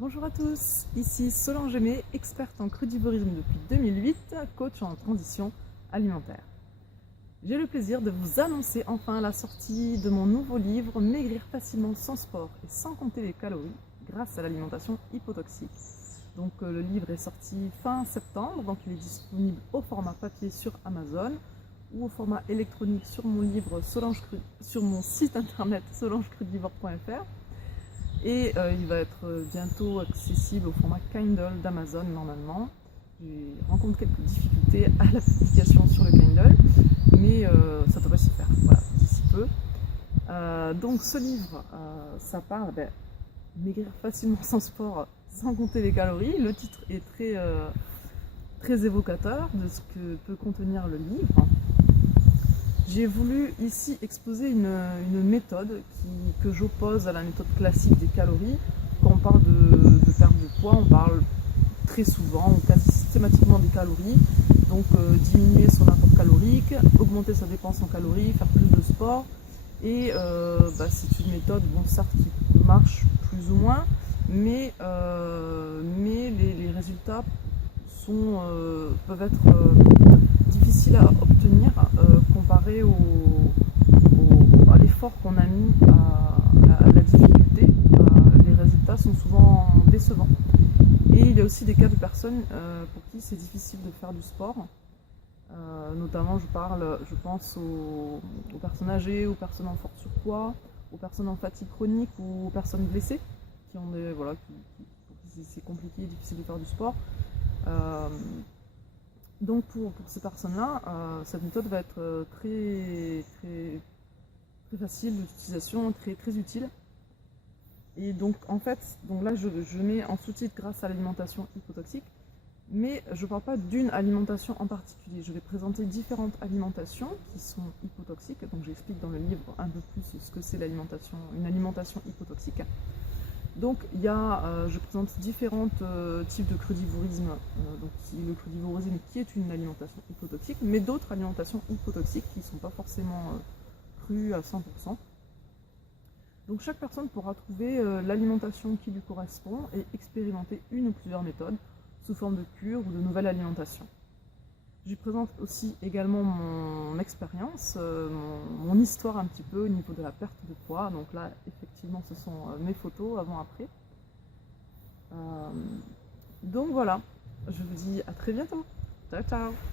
Bonjour à tous, ici Solange Aimé, experte en crudivorisme depuis 2008, coach en transition alimentaire. J'ai le plaisir de vous annoncer enfin la sortie de mon nouveau livre Maigrir facilement sans sport et sans compter les calories grâce à l'alimentation hypotoxique. Donc le livre est sorti fin septembre, donc il est disponible au format papier sur Amazon ou au format électronique sur mon livre sur mon site internet solangecrudivore.fr. Et il va être bientôt accessible au format Kindle d'Amazon normalement. Je rencontre quelques difficultés à la publication sur le Kindle, mais ça devrait se faire, voilà, d'ici peu. Donc ce livre, ça parle maigrir facilement sans sport, sans compter les calories. Le titre est très évocateur de ce que peut contenir le livre. J'ai voulu ici exposer une méthode que j'oppose à la méthode classique des calories. Quand on parle de perte de poids, on parle très souvent ou quasi systématiquement des calories. Donc diminuer son apport calorique, augmenter sa dépense en calories, faire plus de sport. Et c'est une méthode, bon, certes, qui marche plus ou moins, mais les résultats peuvent être difficiles à obtenir comparé à l'effort qu'on a mis à la difficulté. Les résultats sont souvent décevants. Et il y a aussi des cas de personnes pour qui c'est difficile de faire du sport. Notamment, je pense aux personnes âgées, aux personnes en fort surpoids, aux personnes en fatigue chronique ou aux personnes blessées qui ont pour qui c'est compliqué et difficile de faire du sport. Donc pour ces personnes-là, cette méthode va être très facile d'utilisation, très utile. Et donc en fait, là je mets en sous-titre grâce à l'alimentation hypotoxique, mais je ne parle pas d'une alimentation en particulier. Je vais présenter différentes alimentations qui sont hypotoxiques. Donc j'explique dans le livre un peu plus ce que c'est une alimentation hypotoxique. Donc je présente différents types de crudivorisme, le crudivorisme qui est une alimentation hypotoxique, mais d'autres alimentations hypotoxiques qui ne sont pas forcément crues à 100%. Donc chaque personne pourra trouver l'alimentation qui lui correspond et expérimenter une ou plusieurs méthodes sous forme de cure ou de nouvelle alimentation. Je présente aussi également mon expérience, mon histoire un petit peu au niveau de la perte de poids. Donc là, effectivement, ce sont mes photos avant-après. Donc voilà, je vous dis à très bientôt. Ciao, ciao!